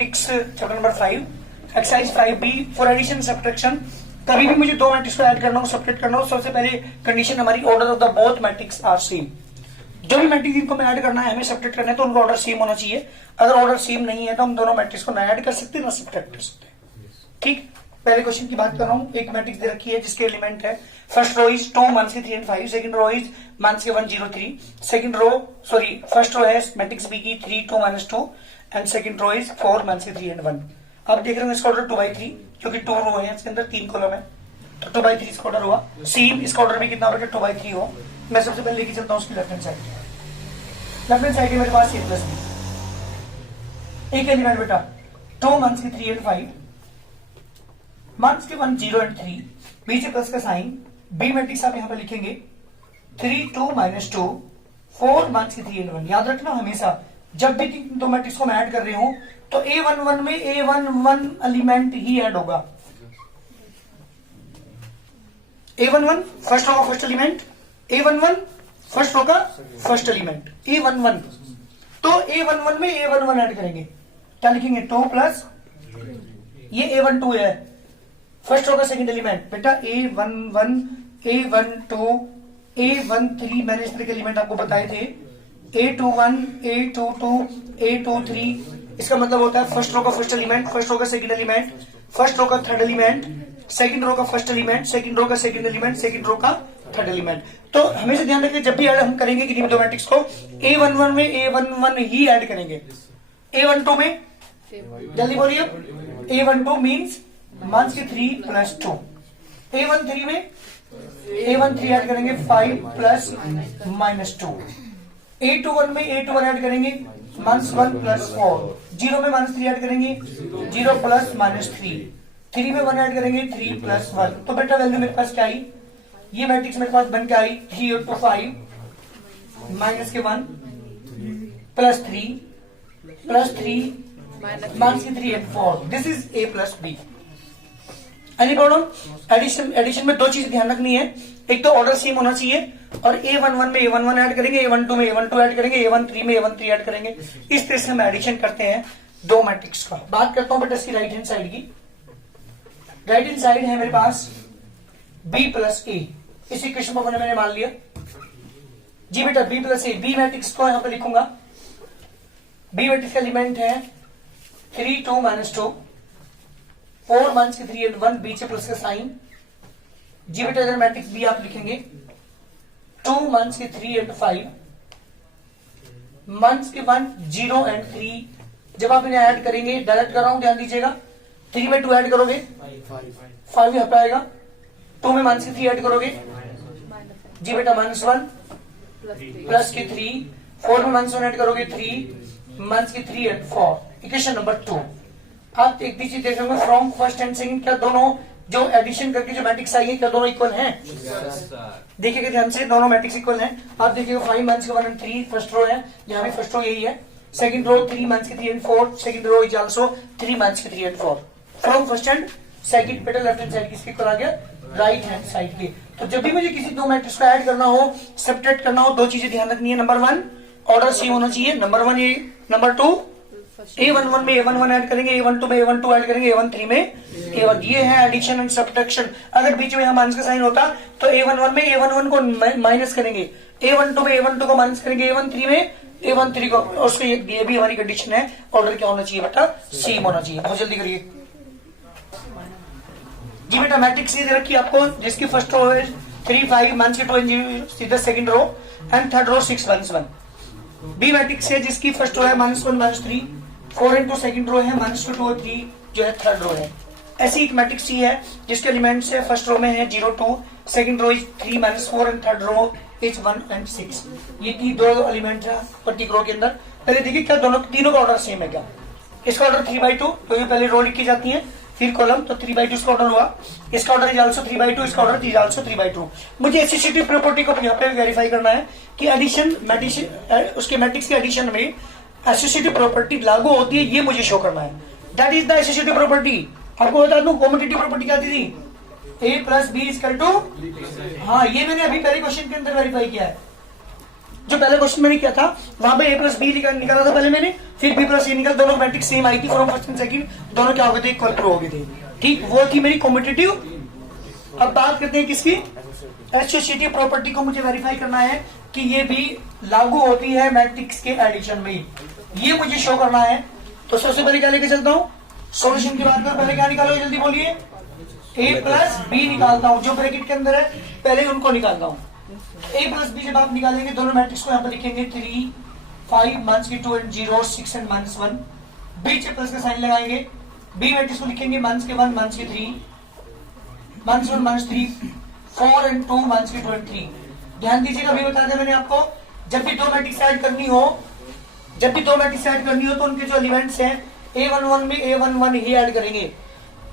Matrix chapter number 5 exercise 5B for addition subtraction. कभी भी मुझे दो मैट्रिक्स को ऐड करना हो, सब्ट्रैक्ट करना हो, सबसे पहले कंडीशन हमारी order of the both matrix are same. जो भी मैट्रिक्स इनको मैं ऐड करना है, हमें सब्ट्रैक्ट करना है, तो उनका ऑर्डर सेम होना चाहिए। अगर ऑर्डर सेम नहीं है तो हम दोनों मैट्रिक्स को ना ऐड कर सकते ना सब्ट्रैक्ट कर सकते। ठीक, पहले क्वेश्चन की बात कर रहा हूँ। एक मैट्रिक्स दे रखी है जिसके एलिमेंट है, फर्स्ट रो इज 2 माइनस के 3 and 5, second row is minus के 1 0 3, second row sorry first row है मैट्रिक्स बी की 3 2 minus 2 and second row is 4 minus के 3 एंड 1। आप देख रहे हो इसका ऑर्डर 2/3 क्योंकि 2 रो है, इसके अंदर 3 कॉलम है, तो 2/3 इसका ऑर्डर हुआ। सेम इसका ऑर्डर भी कितना होगा, 2/3 हो। मैं सबसे पहले लेके चलता हूँ उसकी left hand side. Left hand side है मेरे पास a प्लस बी। एक एलिमेंट बेटा 2 माइनस के 3 एंड 5, माइनस के 1 0 एंड 3, बीच प्लस का साइन, बी मैट्रिक्स आप यहां पर लिखेंगे 3 2 माइनस 2 4 माइनस के 3 एंड 1। याद रखना हमेशा जब भी दो मैट्रिक्स को मैं ऐड कर रही हूं तो A11 में A11 एलिमेंट ही ऐड होगा। A11 फर्स्ट रो का first element, A11 first row का फर्स्ट एलिमेंट, A11। तो A11 में A11 ऐड करेंगे, क्या लिखेंगे 2 प्लस ये A12 है, फर्स्ट रो का सेकंड एलिमेंट बेटा A11 A12 A13। मैंने इस तरह के एलिमेंट आपको बताए थे, A21 A22 A23। इसका मतलब होता है फर्स्ट रो का फर्स्ट एलिमेंट, फर्स्ट रो का सेकंड एलिमेंट, फर्स्ट रो का थर्ड एलिमेंट, सेकंड रो का फर्स्ट एलिमेंट, सेकंड रो का सेकंड एलिमेंट, सेकंड रो का थर्ड एलिमेंट। तो हमेशा ध्यान रखिए जब भी ऐड हम करेंगे किसी भी दो मैट्रिक्स को, A11 में A11 ही ऐड करेंगे। A12 में जल्दी बोलिए, A12 मीन्स माइनस के 3 प्लस 2। A13 में A13 ऐड करेंगे 5 प्लस माइनस 2। A21 में A21 ऐड करेंगे माइनस 1 प्लस 4। 0 में माइनस 3 ऐड करेंगे 0 प्लस माइनस 3। 3 में 1 ऐड करेंगे 3 प्लस 1। तो बेटा वैल्यू मेरे पास क्या आई, ये मैट्रिक्स मेरे पास बन के आई 3 और 5 माइनस के 1 प्लस 3 प्लस 3 माइनस के 3 and 4। This is A plus B. Any problem? Addition में दो चीज ध्यान रखनी है, एक तो ऑर्डर सेम होना चाहिए और A11 में A11 ऐड करेंगे, A12 में A12 ऐड करेंगे, A13 में A13 ऐड करेंगे। इस तरह से हम एडिशन करते हैं दो मैट्रिक्स का। बात करता हूं बेटा इसकी राइट हैंड साइड की। राइट हैंड साइड है मेरे पास B प्लस A। इस इक्वेशन को मैंने मान लिया जी बेटा B plus A। B matrix को यहां पर लिखूंगा, बी मैट्रिक्स का एलिमेंट है 3 2 माइनस 2 4 माइनस के 3 एंड 1, बीच प्लस का साइन। जी बेटा इधर मैट्रिक्स बी आप लिखेंगे 2 माइनस के 3 एंड 5, माइनस के 1 0 एंड 3। जब आप इन्हें ऐड करेंगे, डायरेक्ट कर रहा हूं ध्यान दीजिएगा, 3 में 2 ऐड करोगे 5 यहाँ पे आएगा, 2 में माइनस के 3 ऐड करोगे जी बेटा माइनस 1 प्लस के 3, 4 में माइनस 1 ऐड करोगे 3 माइनस के 3 एंड 4। Equation number 2। आप एक चीज देख रहे फ्रॉम फर्स्ट एंड सेकंड, क्या दोनों जो एडिशन करके जो मैट्रिक्स आई है क्या दोनों इक्वल हैं? देखिएगा ध्यान से, दोनों मैट्रिक्स इक्वल हैं। आप देखिएगा 5 माइनस के 1 एंड 3 फर्स्ट रो है, यहाँ भी फर्स्ट रो यही है। सेकंड रो 3 माइनस के 3 and 4, second row is also 3 minus के 3 and 4। From first and second बेटा लेफ्ट हैंड साइड किसके इक्वल आ गया, राइट हैंड साइड के। तो जब भी मुझे किसी दो मैट्रिक्स को ऐड करना हो, सब्ट्रैक्ट करना हो, दो चीजें ध्यान रखनी है। नंबर 1 ऑर्डर सेम होना चाहिए, नंबर 1 ये। नंबर 2 A11 में A11 ऐड करेंगे, A12 में A12 ऐड करेंगे, A13 में A1। ये है एडिशन एंड सब्ट्रैक्शन। अगर बीच में माइनस का साइन होता तो A11 में A11 को माइनस करेंगे, A12 में A12 को माइनस करेंगे, A13 में A13 को। उसको ये भी हमारी कंडीशन है, ऑर्डर क्या होना चाहिए बेटा, सेम होना चाहिए। बहुत जल्दी करिए जी बेटा। मैट्रिक्स ये दे रखी है आपको जिसकी फर्स्ट रो है 3 5 माइनस के 2 एंड सीधा second row and third row 6 1 1। B matrix है जिसकी फर्स्ट रो है -1 -3, 4 इंटू सेकंड रो है -2 और 3 जो है थर्ड रो है। ऐसी एक मैट्रिक्स सी है जिसके एलिमेंट्स है फर्स्ट रो में है 0 2, second row is 3 -4 and third row is 1 and 6। ये दो एलिमेंट है पर्टिकुलर रो के अंदर। पहले देखिए क्या दोनों तीनों का ऑर्डर सेम है क्या। इसका ऑर्डर 3/2, तो ये पहले रो लिखी जाती है फिर कॉलम, तो 3/2 इसका ऑर्डर हुआ। इसका ऑर्डर इज आल्सो 3/2, इसका ऑर्डर इज आल्सो 3/2। मुझे एसोसिएटिव प्रॉपर्टी को यहाँ पे वेरीफाई करना है कि एडिशन उसके मैट्रिक्स के एडिशन में एसोसिएटिव प्रॉपर्टी लागू होती है, ये मुझे शो करना है। That is the associative property. आपको बता दूं कॉम्पिटिटिव प्रॉपर्टी क्या थी, A plus B equal to, हाँ ये मैंने अभी पहले क्वेश्चन के अंदर वेरीफाई किया है। जो पहले क्वेश्चन मैंने किया था वहां पे a प्लस बी निकाला था पहले मैंने, फिर b प्लस ए निकाला, दोनों मैट्रिक्स सेम आई थी फ्रॉम फर्स्ट एंड सेकंड, दोनों क्या हो गए थे, इक्वल प्रूव हो गए थे। ठीक, वो थी मेरी कॉम्पिटिटिव। अब बात करते हैं किसकी, एसोसिएटिव प्रॉपर्टी को मुझे वेरीफाई करना है कि ये भी लागू होती है मैट्रिक्स के एडिशन में, ये मुझे शो करना है। तो सबसे पहले क्या लेके चलता हूँ, सॉल्यूशन की बात कर, पहले क्या निकालोगे जल्दी बोलिए, a प्लस बी निकालता हूं, जो ब्रैकेट के अंदर है पहले उनको निकालता हूं। a प्लस बी जब आप निकालेंगे दोनों मैट्रिक्स को यहाँ पर लिखेंगे 3 5 माइनस की 2 एंड 0 6 एंड माइनस 1, बीच में प्लस का साइन लगाएंगे, बी मैट्रिक्स को लिखेंगे माइनस के 1 माइनस के 3 माइनस 1 माइनस 3 4 एंड 2 माइनस के 2 एंड 3। ध्यान दीजिएगा, अभी बता दिया मैंने आपको, जब भी दो मैट्रिक्स ऐड करनी हो, तो उनके जो एलिमेंट्स हैं a11 में a11 ही ऐड करेंगे।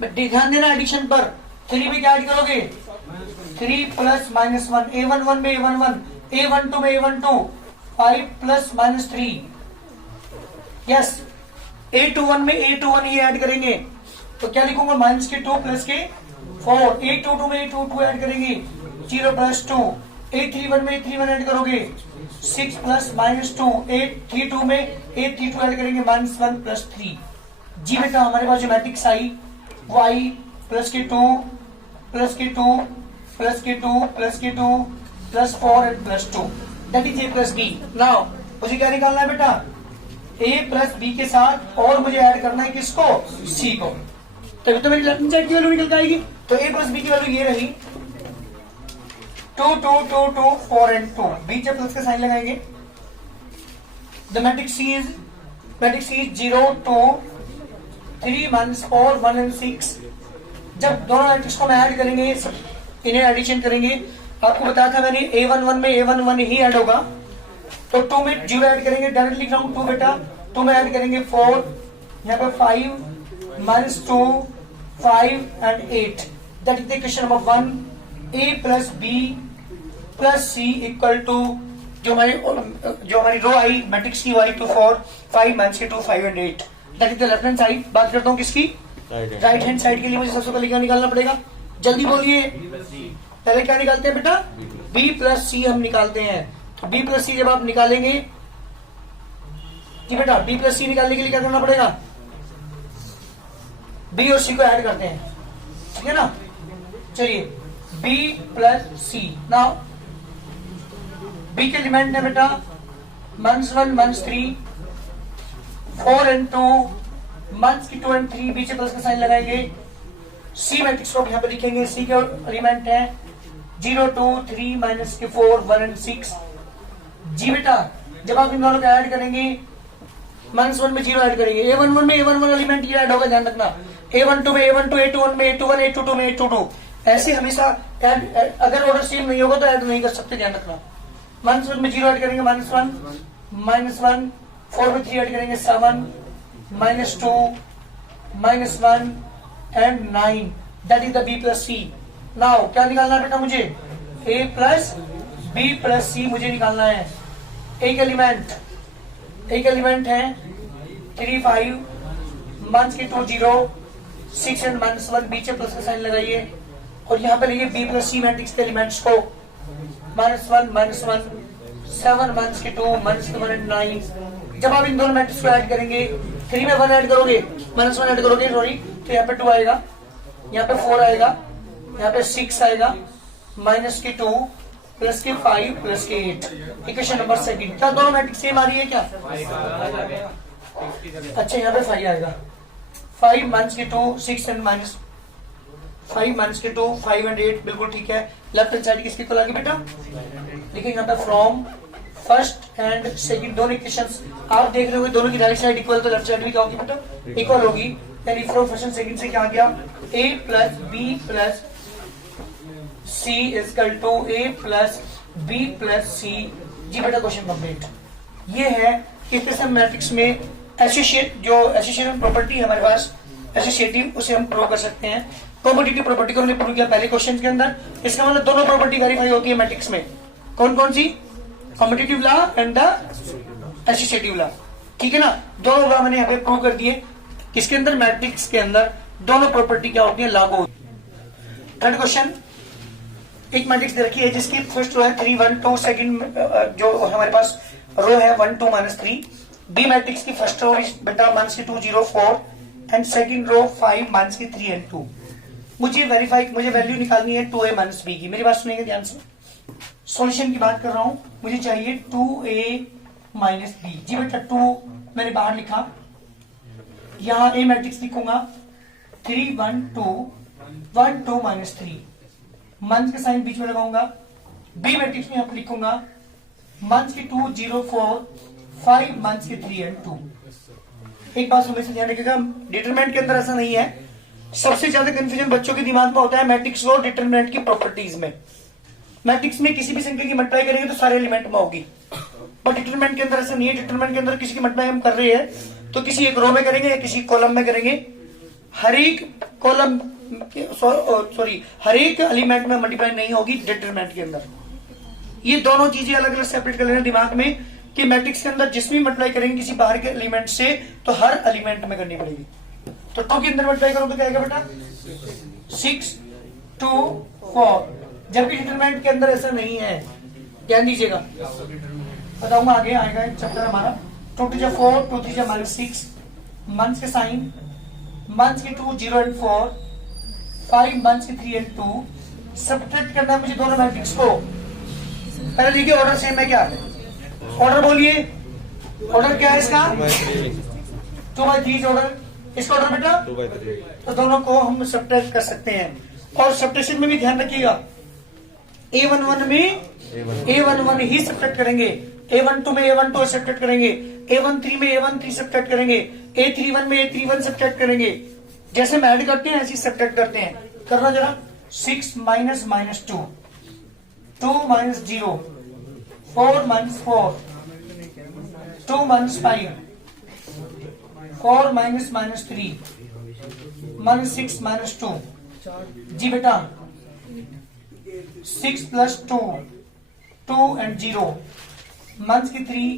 ध्यान देना एडिशन पर, 3 में क्या ऐड करोगे, 3 प्लस माइनस 1, a11 में a11, a12 में a12, 5 plus minus 3, yes, a21 में a21 ही ऐड करेंगे, तो क्या लिखूंगा, माइनस के 2 प्लस के 4, a22 में a22 ऐड करेंगे, 0 प्लस 2, a31 में a31 ऐड करोगे, 6 प्लस माइनस 2, a32 में a32 ऐड करेंगे, माइनस 1 प्लस 3। जी बेटा, हमारे पास जो मैट्रिक्स आई वो आई प्लस के 2 प्लस के 2 प्लस के 2 प्लस के 2 plus 4 and plus 2, that is A plus B. Now मुझे क्या निकालना है बेटा, a प्लस बी के साथ और मुझे ऐड करना है किसको, c को, तभी तो मेरी लेफ्ट हैंड साइड की वैल्यू निकल आएगी। तो a प्लस बी की वैल्यू ये रही 2 2 2 2 4 एंड 2, बीच में प्लस का साइन लगाएंगे। The matrix c is 0 2 3 minus 4 1 and 6। जब दोनों मैट्रिक्स को हम ऐड करेंगे, इन्हें एडिशन करेंगे, आपको बताया था मैंने a11 में a11 ही ऐड होगा, तो 2 में 0 ऐड करेंगे, डायरेक्टली लिख रहा हूं 2 बेटा, 2 में ऐड करेंगे 4, यहाँ पे 5 minus 2 5 and 8, that is the equation number 1, a plus B plus C equal to जो हमारी रो आई मैट्रिक्स की आई टू 4 5 माइनस के 2 5 and 8, that is the left hand side. बात करता हूँ किसकी, राइट हैंड साइड के लिए मुझे सबसे पहले क्या निकालना पड़ेगा, जल्दी बोलिए, पहले क्या निकालते हैं बेटा, b प्लस सी हम निकालते हैं। तो b प्लस सी जब आप निकालेंगे, जी बेटा, b प्लस सी निकालने के लिए क्या करना पड़ेगा, b और c को ऐड करते हैं, ठीक है ना। चलिए b plus C, now b के एलिमेंट है बेटा -1 -3 4 एंड 2 माइनस की 2 एंड 3, बीच में प्लस का साइन लगाएंगे। सी मैट्रिक्स को यहाँ पे लिखेंगे, सी के एलिमेंट है 0 2 3 माइनस के 4 1 एंड 6। जी बेटा, जब आप इन दोनों को ऐड करेंगे, -1 में 0 ऐड करेंगे, a11 में a11 एलिमेंट ये ऐड होगा, ध्यान रखना, a12 में a12, a21 में a21, a22 में a22, ऐसे हमेशा ऐड, अगर ऑर्डर सेम नहीं होगा तो ऐड नहीं कर सकते, ध्यान रखना। -1 में 0 ऐड करेंगे, -1 4 में 3 ऐड करेंगे 7 -2 -1 and 9, that is the b plus C. Now क्या निकालना है बेटा मुझे, a plus b plus C मुझे निकालना है। एक एलिमेंट है 3 5 माइनस के 2 0 6 एंड -1, बीच में प्लस का साइन लगाइए, और यहाँ पे लिखिए b प्लस सी मैट्रिक्स के एलिमेंट्स को -1 -1 7 माइनस के 2 -1 एंड 9। जब आप इन दोनों मैट्रिक्स को ऐड करेंगे, 3 में 1 ऐड करोगे, -1 ऐड करोगे, सॉरी, तो यहाँ पे 2 आएगा, यहाँ पे 4 आएगा, यहाँ पे 6 आएगा, माइनस के 2 प्लस के 5 प्लस के 8, इक्वेशन नंबर 2। क्या दोनों मैट्रिक्स सेम आ रही है क्या, अच्छा, यहाँ पे 5 आएगा, 5 माइनस के 2 6 एंड -5 माइनस के 2 5 एंड 8, बिल्कुल ठीक है। लेफ्ट हैंड साइड किसकी इक्वल आ गई बेटा, देखिए यहाँ पे फ्रॉम फर्स्ट एंड सेकंड दोनों इक्वेशंस आप देख रहे हो, दोनों की राइट साइड इक्वल, तो लेफ्ट साइड भी क्या होगी बेटा, इक्वल होगी। यानी फ्रॉम फर्स्ट एंड सेकंड से क्या आ गया, a plus B plus C equal to a plus B plus C. जी बेटा, क्वेश्चन कंप्लीट। ये है कि किस मैट्रिक्स में एसोसिएशन प्रॉपर्टी है हमारे पास, एसोसिएटिव, उसे हम प्रूव कर सकते हैं। कॉम्पिटिटिव प्रॉपर्टी को हमने प्रूव किया पहले क्वेश्चन के अंदर, इसका मतलब दोनों प्रॉपर्टी वेरीफाई होती है मैट्रिक्स में। कौन कौन सी, commutative law and the associative law, ठीक है ना। दोनों लॉ मैंने यहाँ पे प्रूव कर दिए, किसके अंदर, मैट्रिक्स के अंदर दोनों प्रॉपर्टी क्या होती है, लागू होती है। थर्ड क्वेश्चन, एक मैट्रिक्स दे रखी है जिसकी फर्स्ट रो है 3 1 2, सेकंड जो हमारे पास रो है 1 2 -3। बी मैट्रिक्स की फर्स्ट रो इज बेटा -2 0 4 एंड सेकंड रो 5 -3 एंड 2। मुझे वैल्यू निकालनी है 2a - b की। मेरी बात सुनेंगे ध्यान से, सॉल्यूशन की बात कर रहा हूं। मुझे चाहिए 2a - b। जी बेटा 2 मैंने बाहर लिखा, यहां a मैट्रिक्स लिखूंगा 3 1 2 1 2 -3, मंथ का साइन बीच में लगाऊंगा। बी मैट्रिक्स में यहां पर लिखूंगा -2 0 4 5 -3 एंड 2। एक बात हमेशा ध्यान रखिएगा, डिटरमिनेंट के अंदर ऐसा नहीं है। सबसे ज्यादा कंफ्यूजन बच्चों के दिमाग में होता है मैट्रिक्स और डिटरमिनेंट की प्रॉपर्टीज में। मैट्रिक्स में किसी भी संख्या की मल्टीप्लाई करेंगे तो सारे एलिमेंट में होगी, और डिटरमिनेंट के अंदर ऐसा नहीं है। डिटरमिनेंट के अंदर किसी की मल्टीप्लाई हम कर रहे हैं तो किसी एक रो में करेंगे या किसी कॉलम में करेंगे। हर एक कॉलम हर एक एलिमेंट में मल्टीप्लाई नहीं होगी डिटरमिनेंट के अंदर। ये दोनों चीजें अलग अलग सेपरेट कर लेना दिमाग में कि मैट्रिक्स के अंदर जिसमें मल्टीप्लाई करेंगे किसी बाहर के एलिमेंट से तो हर एलिमेंट में करनी पड़ेगी। तो 2 के अंदर मल्टीप्लाई करो तो क्या आएगा बेटा 6 2 4, जबकि डिटरमिनेंट के अंदर ऐसा नहीं है। ध्यान दीजिएगा, बताऊंगा आगे आएगा चैप्टर हमारा। 2 2 4 2 3 -6, मंथ्स के साइन -2 0 एंड 4 5 -3 एंड 2। सब्ट्रैक्ट करना है मुझे दोनों मैट्रिक्स को। पहले देखिए ऑर्डर सेम है क्या, ऑर्डर बोलिए, ऑर्डर क्या है इसका 2/3 ऑर्डर, इसका ऑर्डर बेटा 2/3। तो दोनों को हम सब्ट्रैक्ट कर सकते हैं। और सब्ट्रैक्शन में भी ध्यान रखिएगा, A11 में A11 ही सब्ट्रैक्ट करेंगे, A12 में A12 सब्ट्रैक्ट करेंगे, A13 में A13 सब्ट्रैक्ट करेंगे, A31 में A31 सब्ट्रैक्ट करेंगे। जैसे हम ऐड करते हैं ऐसे ही सब्ट्रैक्ट करते हैं। करना जरा 6 - -2 2 - 0 4 - 4 2 - 5 4 - -3 -6 - 2। जी बेटा 6 + 2 2 एंड 0 मंथ की 3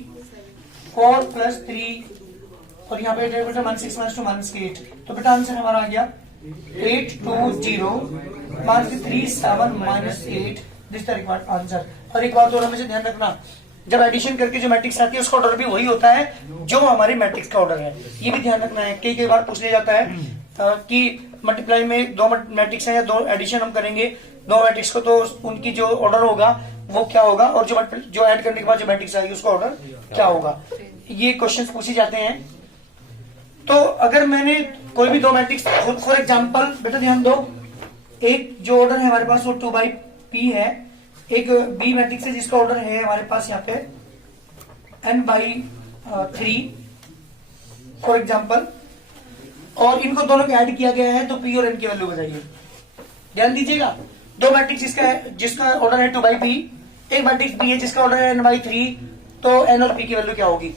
4 + 3 और यहाँ पे बेटा -6 - 2 -8। तो बेटा आंसर हमारा आ गया 8 2 0 मंथ की 3 7 -8। This the required answer. और एक बात और हमें ध्यान रखना, जब एडिशन करके जो मैट्रिक्स आती है उसका ऑर्डर भी वही होता है जो हमारे मैट्रिक्स का ऑर्डर है। ये भी ध्यान रखना है। कई बार पूछ लिया जाता है कि मल्टीप्लाई में 2 मैट्रिक्स है या 2 एडिशन हम करेंगे 2 मैट्रिक्स को, तो उनकी जो ऑर्डर होगा वो क्या होगा, और जो ऐड करने के बाद जो मैट्रिक्स आएगी उसका ऑर्डर क्या होगा। ये क्वेश्चन पूछे जाते हैं। तो अगर मैंने कोई भी 2 मैट्रिक्स, फॉर एग्जाम्पल बेटा ध्यान दो, एक जो ऑर्डर है हमारे पास वो 2/p है, एक बी मैट्रिक्स है जिसका ऑर्डर है हमारे पास यहाँ पे n/3 फॉर एग्जाम्पल, और इनको दोनों को ऐड किया गया है तो p और n की वैल्यू बताइए। ध्यान दीजिएगा, 2 मैट्रिक्स जिसका ऑर्डर है 2/p, एक मैट्रिक्स b है जिसका ऑर्डर है n/3, तो n और p की वैल्यू क्या होगी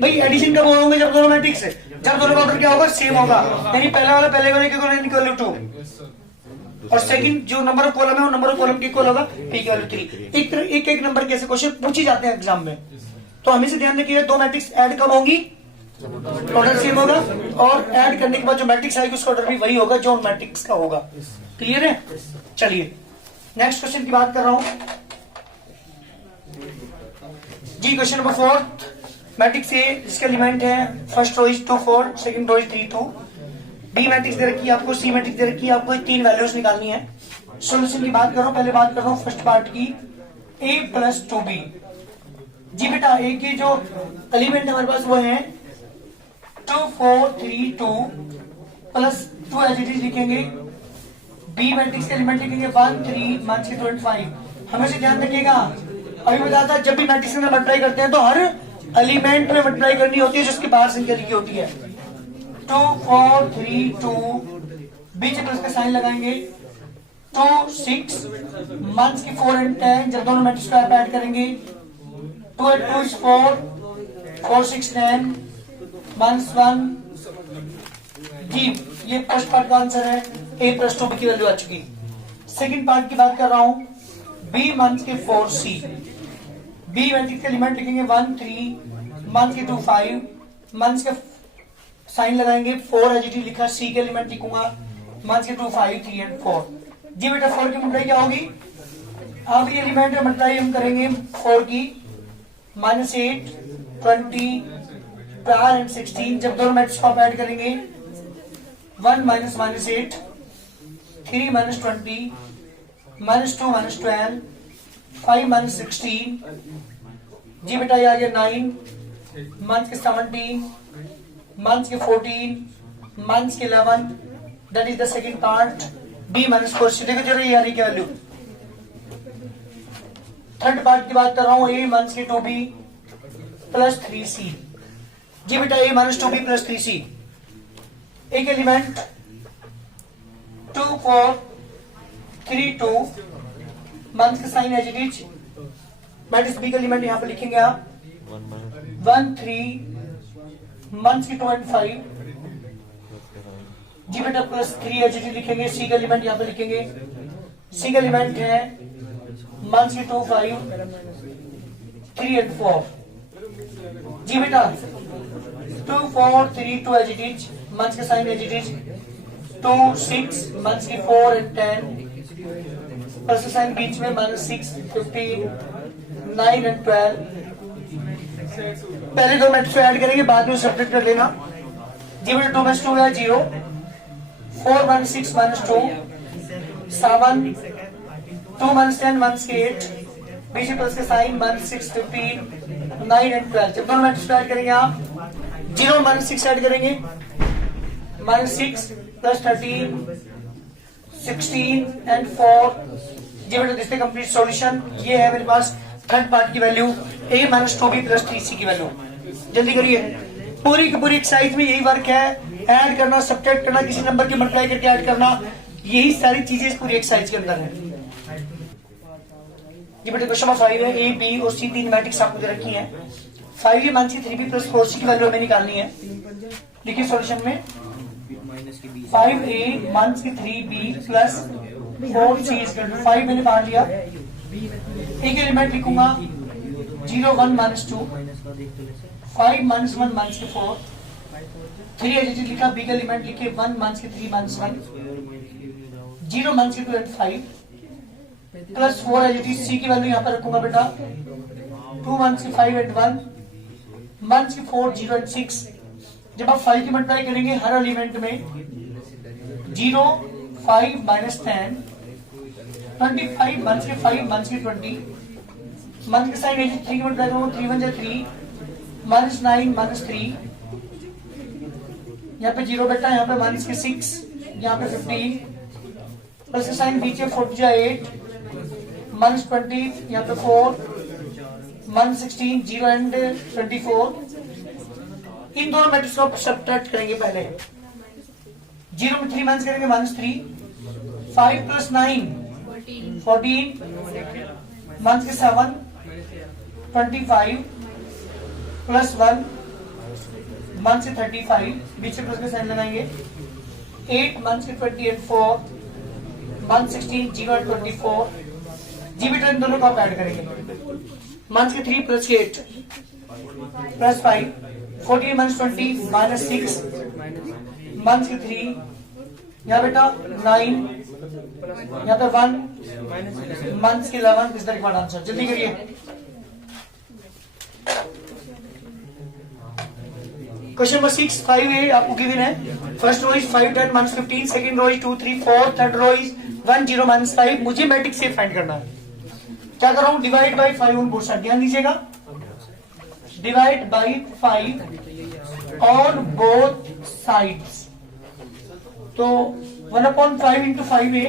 भाई। एडिशन कब होंगे जब दोनों मैट्रिक्स है, जब दोनों का ऑर्डर क्या होगा सेम होगा, यानी पहला वाला पहले वाले की वैल्यू 2 और सेकंड जो नंबर ऑफ कॉलम है वो नंबर ऑफ कॉलम की इक्वल होगा p की वैल्यू 3। एक नंबर के ऐसे क्वेश्चन पूछे जाते हैं एग्जाम में। तो हमें से ध्यान रखिए 2 मैट्रिक्स ऐड कब होंगी, ऑर्डर सेम होगा, और ऐड करने के बाद जो मैट्रिक्स आएगी उसका ऑर्डर भी वही होगा जो मैट्रिक्स का होगा। क्लियर है। चलिए नेक्स्ट क्वेश्चन की बात कर रहा हूं जी। क्वेश्चन नंबर 4, मैट्रिक्स ए जिसका एलिमेंट है first row is 2 4, second row is 3 2। B matrix दे रखी है आपको, सी मैट्रिक्स दे रखी है आपको, 3 वैल्यूज निकालनी है। सॉल्यूशन की बात कर रहा हूं, पहले बात कर रहा हूं फर्स्ट पार्ट की, a + 2b। जी बेटा ए के जो एलिमेंट हमारे पास वो है 2 4 3 2 प्लस 2 एज इट इज लिखेंगे। बी मैट्रिक्स के एलिमेंट लिखेंगे 1 3 -25। हमेशा ध्यान रखिएगा, अभी बताया था जब भी मैट्रिक्स के अंदर मल्टीप्लाई करते हैं तो हर एलिमेंट में मल्टीप्लाई करनी होती है जिसके बाहर संख्या लिखी होती है। 2 4 3 2 बीच में प्लस का साइन लगाएंगे। 2 6 मंथ्स की 4 एंड 10, जब दोनों मैट्रिक्स को ऐड करेंगे 2 8 2 is 4 4 6 10 मंथ्स 1 जी। ये फर्स्ट पार्ट का आंसर है, a + 2b की वैल्यू आ चुकी। सेकंड पार्ट की बात कर रहा हूं, b मंथ्स के 4 c। बी मैट्रिक्स के एलिमेंट लिखेंगे 1 3 मंथ के 2 5, मंथ्स के साइन लगाएंगे 4 एज इट इज लिखा। सी के एलिमेंट लिखूंगा मंथ्स के 2 5 3 एंड 4। जी बेटा 4 की मल्टीप्लाई क्या होगी? अब ये एलिमेंट में मल्टीप्लाई हम करेंगे 4 की, -8 20 12 एंड 16। जब दोनों मैट्रिक्स को आप ऐड करेंगे 1 - -8 3 - 20 -2 - 12 5 - 16। जी बेटा ये आ गया 9, मंथ के 17, मंथ के 14, मंथ के 11। That is the second part. b - 4c। देखो जरा ये आ रही क्या वैल्यू। थर्ड पार्ट की बात कर रहा हूं, a - के 2b + 3c। जी बेटा a - 2b + 3c। एक एलिमेंट 2 4 3 2, मंथ का sign as it is. Matrix B का एलिमेंट यहां पर लिखेंगे आप 1 3, मंथ की 2 एंड 5। जी बेटा +3 एच लिखेंगे। सी का एलिमेंट यहाँ पे लिखेंगे। सी का एलिमेंट है मंथ की 2 5 3 एंड 4। जी बेटा 2 4 3 2 एच इज, मंथ का साइन एच इज 2 6, मंथ की 4 एंड 10, प्लस साइन बीच में -6 15 9 एंड 12। पहले दो मैट्रिक्स ऐड करेंगे, बाद में सब्ट्रैक्ट कर लेना। जी बेटा 2 - 2 है 0, 4 - 6 - 2 7, 2 - 10 - 8, बीच में प्लस के साइन -6 15 9 एंड 12। जब दोनों मैट्रिक्स ऐड करेंगे आप 0 - 6 ऐड करेंगे, -6 + 13 16 एंड 4। जी बेटा दिस कंप्लीट सॉल्यूशन। ये है मेरे पास थर्ड पार्ट की वैल्यू a - 2b + 3c की वैल्यू। जल्दी करिए, पूरी की पूरी एक्सरसाइज में यही वर्क है, ऐड करना, सब्ट्रैक्ट करना, किसी नंबर की मल्टीप्लाई करके ऐड करना, यही सारी चीजें इस पूरी एक्सरसाइज के अंदर है। ये बेटा क्वेश्चन नंबर 5 है। ए बी और सी तीन मैट्रिक्स आपको दे रखी है। 5a - 3b + 4c की वैल्यू हमें निकालनी है। देखिए सॉल्यूशन में 5a - 3b + 4c = 5 मैंने बांट लिया। एक एलिमेंट लिखूंगा 0 1 - 2, 5 - 1 - 4, 3 एडिटिव लिखा। बी का एलिमेंट लिखे 1 - 3 - 1, 0 - 2 एंड 5 + 4 एडिटिव। सी की वैल्यू यहाँ पर रखूंगा बेटा 2 - 5 एंड 1, 4 0 एंड 6। जब आप 5 की मल्टीप्लाई करेंगे हर एलिमेंट में 0 5 - 10 25, मंथ के 5 मंथ के 20, मंथ के साइन 3 की मल्टीप्लाई करूंगा 3 1 3 -9 -3। यहाँ पे 0 बेटा, यहाँ पे मंथ के 6, यहाँ पे 15 प्लस के साइन बीच में 4 8 -20, यहाँ पे 4 -16 0 एंड 24। इन दोनों मैट्रिक्स को आप सब्ट्रैक्ट करेंगे। पहले 0 में 3 मंथ करेंगे -3, 5 + 9 14, मंथ के 7 25 + 1, मंथ से 35, बीच से प्लस के साइन लगाएंगे 8, मंथ के 20 एंड 4, मंथ 16 0 एंड 24। जी बेटा इन दोनों को आप ऐड करेंगे। मंथ के 3 + 8 + 5, 14 - 20 -6, मंथ के 3, यहाँ बेटा 9, यहाँ पे 1, मंथ के 11। इस तरह का आंसर। जल्दी करिए। क्वेश्चन नंबर 6 5a आपको गिवन है। First row is 5 10 -15, second row is 2 3 4, third row is 1 0 -5। मुझे मैट्रिक्स से फाइंड करना है। क्या कर रहा हूं? Divide by 5 on both side. ध्यान दीजिएगा, divide by 5 on both sides. तो 1/5 इंटू 5a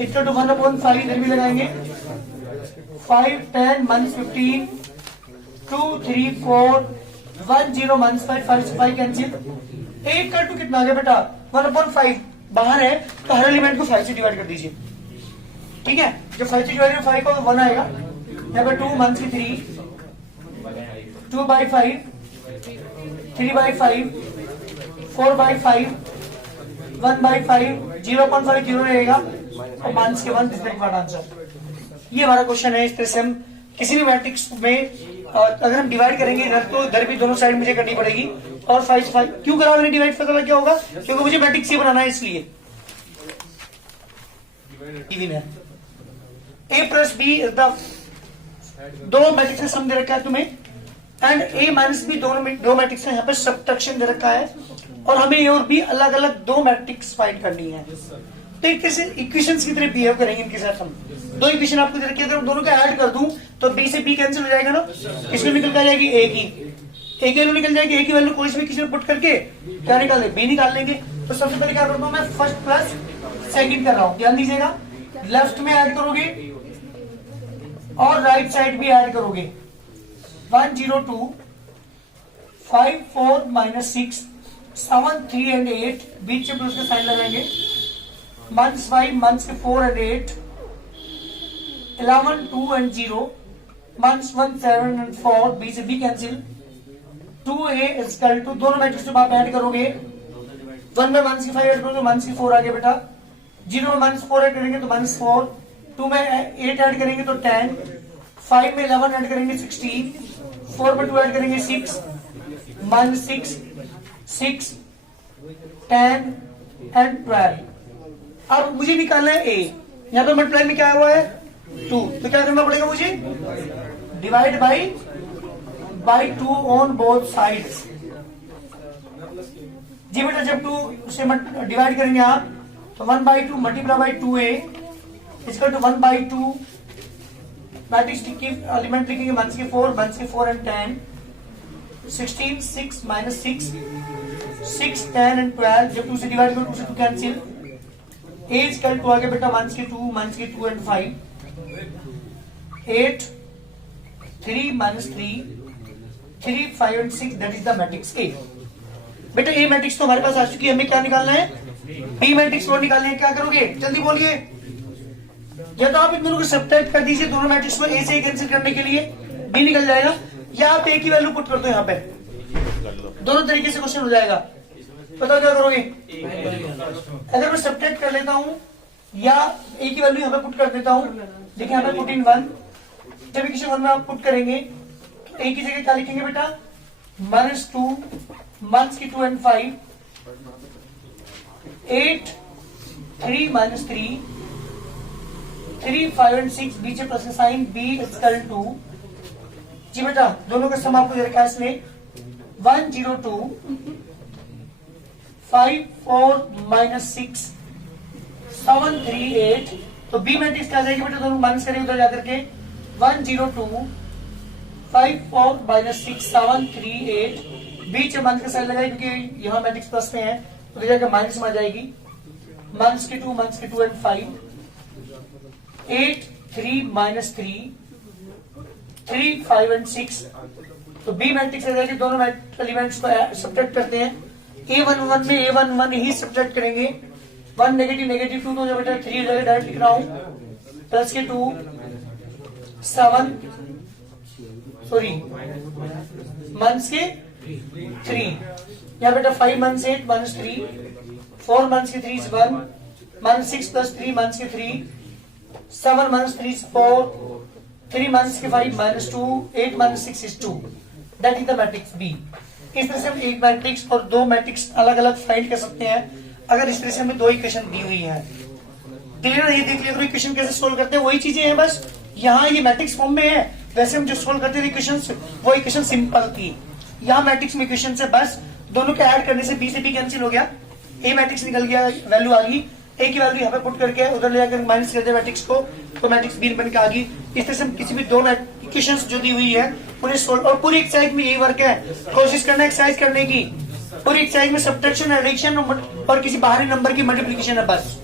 इक्वल टू 1/5 इधर भी लगाएंगे। 5 10 -15, 2 3 4, 1 0 -5, 5 से 5 कैंसिल। a इक्वल टू कितना आ गया बेटा? 1/5 बाहर है तो हर एलिमेंट को 5 से डिवाइड कर दीजिए। ठीक है, जब 5 से डिवाइड 5 को 1 आएगा। यहाँ पे 2 मंथ की 3, 2/5, 3/5, 4/5, 1/5, 0.5 0 रहेगा और माइनस के 1 डिफरेंट वाला आंसर। ये हमारा क्वेश्चन है। इस तरह से हम किसी भी मैट्रिक्स में अगर हम डिवाइड करेंगे इधर तो इधर भी दोनों साइड मुझे करनी पड़ेगी। और 5 से 5 क्यों करा मैंने डिवाइड? पता लग क्या होगा? क्योंकि मुझे मैट्रिक्स ही बनाना है इसलिए। गिवन है। ए प्लस बी इज द दो मैट्रिक्स का सम दे रखा है तुम्हें, एंड ए माइनस बी दो मैट्रिक्स का यहाँ पर सब्ट्रैक्शन दे रखा है, और हमें ए और बी अलग अलग दो मैट्रिक्स फाइंड करनी है। तो एक तरह से इक्वेशंस की तरह बिहेव करेंगे इनके साथ हम। दो इक्वेशन आपको दे रखी है, अगर दोनों को ऐड कर दूं तो बी से बी कैंसिल हो जाएगा ना, इसमें निकल कर जाएगी ए की वैल्यू निकल जाएगी, ए की वैल्यू कोई भी किसी में पुट करके क्या निकाल ले, बी निकाल लेंगे। तो सबसे पहले क्या करता हूं मैं, फर्स्ट प्लस सेकंड कर रहा हूं, ध्यान दीजिएगा। लेफ्ट में ऐड करोगे और राइट साइड भी ऐड करोगे। 102 5 4 माइनस 6 7 3 एंड 8, बीच में प्लस का साइन लगाएंगे। मंथ्स 5 मंथ्स के 4 and 8, 11 2 and 0, months 1 7 and 4, B से B cancel. 2a is equal to, दोनों मैट्रिक्स को आप ऐड करोगे, 1 में मंथ्स की 5 ऐड करोगे, मंथ्स की 4 आ गया बेटा। 0 में मंथ्स 4 ऐड करेंगे तो मंथ्स 4, 2 में 8 ऐड करेंगे तो 10, 5 में 11 ऐड करेंगे 16, 4 में 2 ऐड करेंगे 6, मंथ्स 6 6 10 एंड 12। अब मुझे निकालना है a, यहाँ पे मल्टीप्लाई में क्या हुआ है 2, तो क्या करना पड़ेगा मुझे, divide by 2 on both sides. जी बेटा जब 2 से डिवाइड करेंगे आप तो 1/2 मल्टीप्लाई बाई 2a इसका टू 1/2 मैट्रिक्स की एलिमेंट लिखेंगे, मंथ्स के 4 एंड 10, 16 6 माइनस 6 6 10 एंड 12, जब 2 से डिवाइड करो 2 से 2 cancel. a is equal to आ गया बेटा मंथ्स के 2 and 5, 8 3 minus 3 5 and 6, that is the matrix A। बेटा ए मैट्रिक्स तो हमारे पास आ चुकी है, हमें क्या निकालना है, बी मैट्रिक्स और निकालना है। क्या करोगे जल्दी बोलिए, या तो आप इन दोनों को सब्ट्रैक्ट कर दीजिए, दोनों मैट्रिक्स को ए से कैंसिल करने के लिए बी निकल जाएगा, या आप ए की वैल्यू पुट कर दो यहाँ पे, दोनों तरीके से क्वेश्चन हो जाएगा। बताओ क्या करोगे, अगर मैं सब्ट्रैक्ट कर लेता हूँ या ए की वैल्यू यहाँ पे पुट कर देता हूँ, देखिए यहाँ पे पुट इन 1, जब इक्वेशन 1 में आप पुट करेंगे तो ए की जगह क्या लिखेंगे बेटा, -2 मंथ्स की 2 एंड 5, 8 3 माइनस 3 5 एंड 6, बीच में प्लस का साइन, b इक्वल टू, जी बेटा दोनों का सम आपको दे रखा है इसमें 102 5 4 माइनस 6 7 3 8, तो बी मैट्रिक्स क्या जाएगी बेटा, दोनों माइनस करेंगे उधर जाकर के 102 5 4 माइनस 6 7 3 8, बीच में माइनस का साइन लगाएगी क्योंकि यहाँ मैट्रिक्स प्लस में है तो जाकर माइनस में आ जाएगी। मंथ्स के 2 एंड 5, 8 3 माइनस 3 5 एंड 6, तो बी मैट्रिक्स आ जाएगी। दोनों एलिमेंट्स को सब्ट्रैक्ट करते हैं, a11 में a11 ही सब्ट्रैक्ट करेंगे, 1 नेगेटिव 2 तो जब बेटा 3 हो जाएगा, डायरेक्ट लिख रहा हूं, प्लस के 2 7 सॉरी मंथ्स के 3, यहाँ बेटा 5 मंथ्स 8 माइनस 3, 4 मंथ्स के 3 1, माइनस 6 प्लस 3 मंथ्स के 3, 7 माइनस 3 4, 3 मंथ्स के 5 minus 2, 8 minus 6 is 2, that is the matrix B. इस तरह से हम एक मैट्रिक्स और दो मैट्रिक्स अलग अलग फाइंड कर सकते हैं अगर इस तरह से हमें दो इक्वेशन दी हुई है। क्लियर, ये देख लिया इक्वेशन कैसे सोल्व करते हैं, वही चीजें हैं, बस यहाँ ये मैट्रिक्स फॉर्म में है, वैसे हम जो सोल्व करते थे इक्वेशन वो इक्वेशन सिंपल थी। यहाँ मैट्रिक्स में इक्वेशन से बस दोनों के ऐड करने से बी से बी कैंसिल हो गया, ए मैट्रिक्स निकल गया, वैल्यू आ गई, ए की वैल्यू यहाँ पे पुट करके उधर ले जाकर माइनस कर दिया मैट्रिक्स को, तो मैट्रिक्स बी बन के आ गई। इस तरह से हम किसी भी दो इक्वेशंस जो दी हुई है उन्हें सोल्व, और पूरी एक्सरसाइज में यही वर्क है, कोशिश करना एक्सरसाइज करने की, पूरी एक्सरसाइज में सब्ट्रैक्शन, एडिशन और किसी बाहरी नंबर की मल्टीप्लिकेशन है बस।